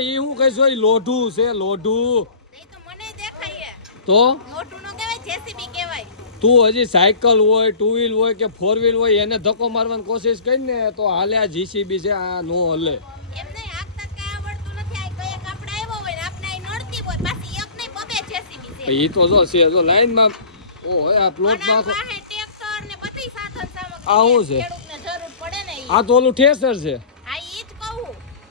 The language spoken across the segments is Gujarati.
ઈ હું કહીશ હોય લોઢું છે લોઢું. તો મને દેખાય તો લોઢું નો કહેવાય જેસીબી કહેવાય. તું હજી સાયકલ હોય ટુ વ્હીલ હોય કે ફોર વ્હીલ હોય એને ધક્કો મારવાની કોશિશ કરી ને તો હાલે આ જીસીબી છે આ નો હલે. એમ નહીં આગતા કઈ આવડતું નથી આ કઈ આપણે આવ્યો હોય ને આપણે અહીં નડતી હોય પાછી એક નહીં બબે જેસીબી છે. ઈ તો જો છે જો લાઈન માં ઓહો આ પ્લોટ માં પાસે ટ્રેક્ટર ને બધી સાધન સામગ્રી આ શું છે ખેડૂતને જરૂર પડે ને ઈ. આ તો ઓલું ઠેસર છે આ ઈ જ કહું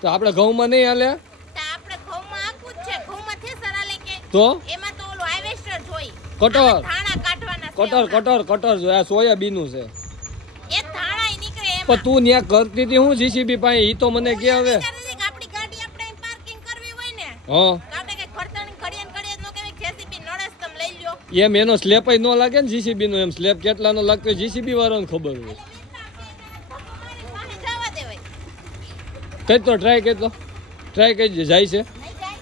તો આપણે ઘઉંમાં નહીં હાલે તો આપણે ઘઉંમાં આખું જ છે ઘઉંમાં થેસર આલે કે તો એમાં તો ઓલું હાર્વેસ્ટર જોઈ કટર ધાણા કાઢવાના છે કટર કટર કટર જો આ સોયાબીન નું છે એ ધાણા ઈ નીકળે એમાં. પણ તું ન્યા કરતી હતી હું જીસીબી પાસે ઈ તો મને કે હવે આપણી ગાડી આપણે પાર્કિંગ કરવી હોય ને હા આપણે કઈ ખર્ચાની ઘડિયાળ ઘડિયાળ નો કહેવાય જેસીબી નડસ તમે લઈ લ્યો. એમ એનો સ્લેપ ન લાગે ને જીસીબી નો એમ સ્લેપ કેટલાનો લાગતો જીસીબી વાળાને ખબર હોય. જવા દેવાય કઈ તો ટ્રાય કરી જાય છે નહીં જાય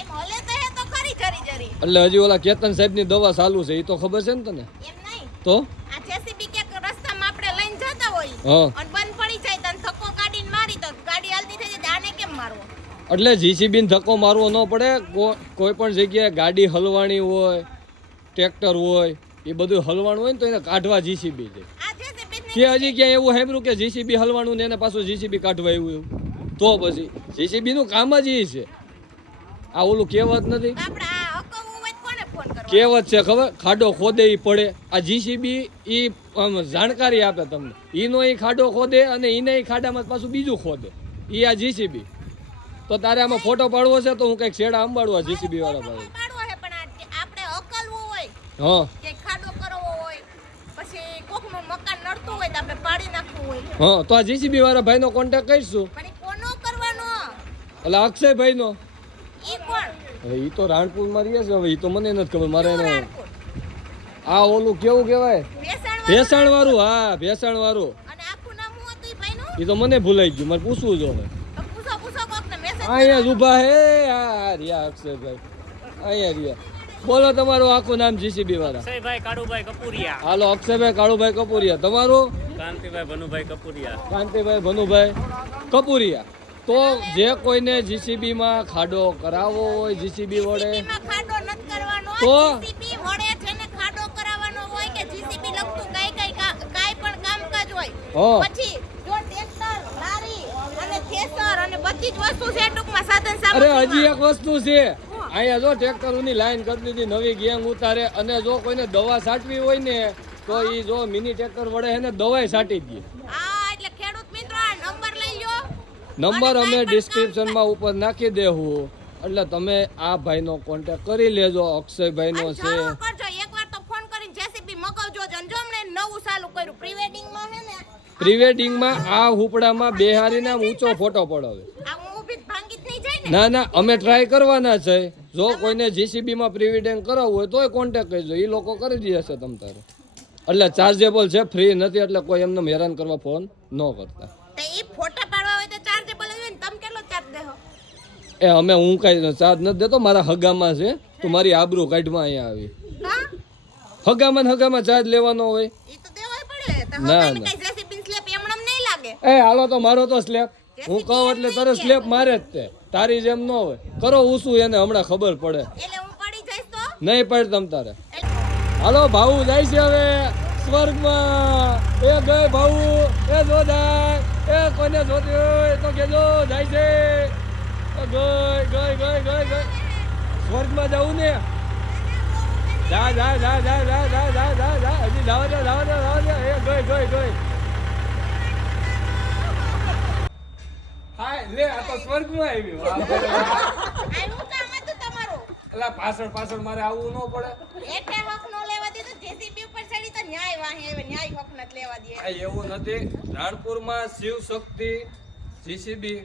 એમ હલે તો હે તો ખરી જરી જરી એટલે હજી ઓલા કેતન સાહેબ ની દવા ચાલુ છે એ તો ખબર છે ને તને એમ નહીં તો આ જેસીબી કે રસ્તામાં આપણે લઈને જતા હોય હા અને બંધ પડી જાય તને ધક્કો કાઢીને મારી તો ગાડી હાલતી થઈ જાય આને કેમ મારવો. એટલે જીસીબી ને ધક્કો મારવો ન પડે કોઈ પણ જગ્યાએ ગાડી હલવાણી હોય ટ્રેક્ટર હોય એ બધું હલવાનું હોય ને તો એને કાઢવા જીસીબી છે. આ જેસીબી કે હજી ક્યાં એવું સાંભળ્યું કે જીસીબી હલવાનું ને એને પાછું જીસીબી કાઢવા એવું તો પછી જીસીબી નું કામ જ એ છે. આ ઓલું કહેવત નથી આપણે આ અકવું હોય તો કોને ફોન કરવો. કહેવત છે ખબર ખાડો ખોદે ઈ પડે. આ જીસીબી ઈ જાણકારી આપે તમને ઈનો ઈ ખાડો ખોદે અને ઈને ઈ ખાડામાં પાછું બીજું ખોદે ઈ આ જીસીબી. તો તારે આમાં ફોટો પાડવો છે તો હું કઈક છેડા અંબાડવા જીસીબી વાળા ભાઈ પાડવો છે પણ આપણે અકલવું હોય હા કે ખાડો કરવો હોય પછી કોકનું મકાન નડતું હોય તો આપણે પાડી નાખવું હોય હા તો આ જીસીબી વાળા ભાઈનો કોન્ટેક્ટ કરીશું. પણ ઈ કોનો કરવાનો એટલે અક્ષયભાઈનો ઈ કોણ હવે ઈ તો રાણપુરમાં રહે છે હવે ઈ તો મને નથી ખબર મારે એને રાણપુર આ ઓલું કેવું કહેવાય ભેસાણ વાળું હા ભેસાણ વાળું અને આખું નામ શું હતું ઈ ભાઈનું ઈ તો મને ભૂલાઈ ગયું મારે પૂછવું જો હવે તો પૂછો કોકને મેસેજ અહીંયા જ ઊભા હે આ રહ્યા અક્ષયભાઈ અહીંયા રહ્યા બોલો તમારું આખું નામ જીસીબી વાળા અક્ષયભાઈ કાળુભાઈ કપૂરિયા. હાલો અક્ષયભાઈ કાળુભાઈ કપૂરિયા તમારું કાંતિભાઈ ભનુભાઈ કપૂરિયા. કાંતિભાઈ ભનુભાઈ કપૂરિયા. તો જે કોઈને જીસીબી માં ખાડો કરાવવો હોય જીસીબી વડે માં ખાડો નત કરવાનો તો? જીસીબી વડે છે ને ખાડો કરાવવાનો હોય કે જીસીબી લગતું કાઈ પણ કામકાજ હોય હા. પછી જો ટ્રેક્ટર લારી અને થેસર અને બધી જ વસ્તુ છે ટૂંકમાં સાધન અરે સામગ્રી હજી એક વસ્તુ છે અહીંયા જો ટ્રેક્ટરોની લાઈન કરી દીધી નવી ગેંગ ઉતારે અને જો કોઈને દવા છાંટવી હોય ને તો ઈ જો મિની ટ્રેક્ટર વડે એને દવાઈ છાંટી દે. હા એટલે ખેડૂત મિત્રો આ નંબર લઈ લ્યો નંબર અમે ડિસ્ક્રિપ્શનમાં ઉપર નાખી દેવું એટલે તમે આ ભાઈનો કોન્ટેક્ટ કરી લેજો અક્ષયભાઈનો અને છે. જરૂર કરજો એકવાર તો ફોન કરીને જેસીબી મગાવજો જ અને જો હમણે નવું ચાલુ કર્યું પ્રીવેડિંગમાં છે ને પ્રીવેડિંગમાં આ હુપડામાં બેહારીને ઊંચો ફોટો પડાવે. આ હું ઊભી જ ભાંગી જ નહીં જાય ને ના ના અમે ટ્રાય કરવાના છે. જો કોઈને જીસીબીમાં પ્રીવેડિંગ કરાવવું હોય તોય કોન્ટેક્ટ કરજો એ લોકો કરી દેશે તમ તારે. એટલે ચાર્જેબલ છે ફ્રી નથી એટલે કોઈ એમને હેરાન કરવા ફોન ન કરતા. તો ઈ ફોટા પાડવા હોય તો ચાર્જેબલ હોય ને તમે કેટલો ચાર્જ દેહો એ અમે હું કઈ ચાર્જ નથી દેતો મારા હગામાં છે તું મારી આબરૂ કાઢમાં અહીંયા આવી હા હગામાં ચાર્જ લેવાનો હોય. ઈ તો દેવાય પડે તો ના, હવે ના. કઈ જેસીબી સ્લેપ એમણમ નહીં લાગે એ હાલો તો મારો તો સ્લેપ હું કહું એટલે તરત સ્લેપ મારે જ તે તારી જેમ ન હોય કરો ઉસું એને હમણાં ખબર પડે એટલે હું પડી જઈશ તો નહીં પડે તમ તારે. હાલો ભાઉ જાય છે હવે સ્વર્ગમાં એ ગઈ ભાઉ એ જોદાય એ કોઈને જોતી હોય તો કેજો જાય છે ગઈ સ્વર્ગમાં જવું ને જા હજી જાવ દે એ ગઈ હાય લે આ તો સ્વર્ગમાં આવી વાહ. આ હું કામ હતું તમારું એલા પાછળ મારે આવવું ન પડે. એટલે હક નો લેવા દીધું જેસીબી ઉપર ચડી તો ન્યાય વાહે હવે ન્યાય હક નત લેવા દે આ એવું નથી રાણપુરમાં શિવ શક્તિ જીસીબી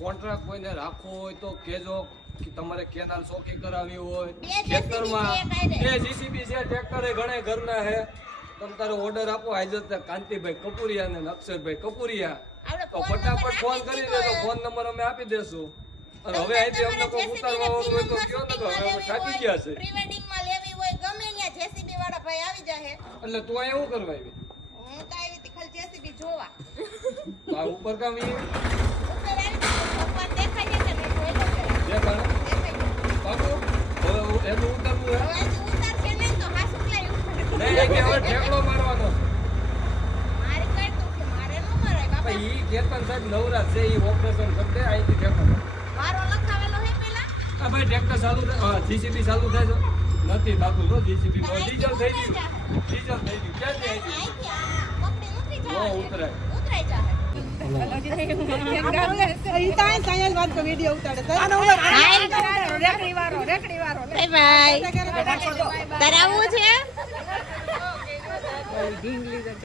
કોન્ટ્રાક્ટ કોઈને રાખવો હોય તો કેજો કે તમારે કેનાલ ચોકી કરાવવી હોય બે ખેતરમાં JCB છે એ જીસીબી છે ટ્રેક્ટરે ઘણા ઘરના છે તમે તારો ઓર્ડર આપો હાજર કાંતિભાઈ કપૂરિયા ને અક્ષરભાઈ કપૂરિયા આપણે તો ફોન ફટાફટ નંબર ફોન આપી કરી દીધો દેજો હે. ફોન નંબર અમે આપી દેશું અને હવે અહીંથી અમને કોઈ ઉતારવા વાળું હોય તો કયો ને તો હવે અમે થાકી ગયા છે પ્રીવેડિંગ માં લેવી હોય ગમે ત્યાં જેસીબી વાળા ભાઈ આવી જાહે એટલે તું અહીંયા શું કરવા આવી હું તો આવી હતી ખાલી જેસીબી જોવા તો આ ઉપર કામ ઈ ઉપર આવી હતી, ભગવાન દેખાય સરપંચ સાહેબ નવરાજ છે એ ઓપરેશન કરતે અહીંથી ઠેકો વારો લખાવેલો હે પેલા આ ભાઈ ટ્રેક્ટર ચાલુ થાય જીસીબી ચાલુ થાય છે નથી થતું તો જીસીબી ડીઝલ થઈ ગયું ક્યાં જાય અહીંથી આ પકડી ઉતરી જાય ઉતરાય ઉતરાઈ જાય બાય બાય તારે આવવું છે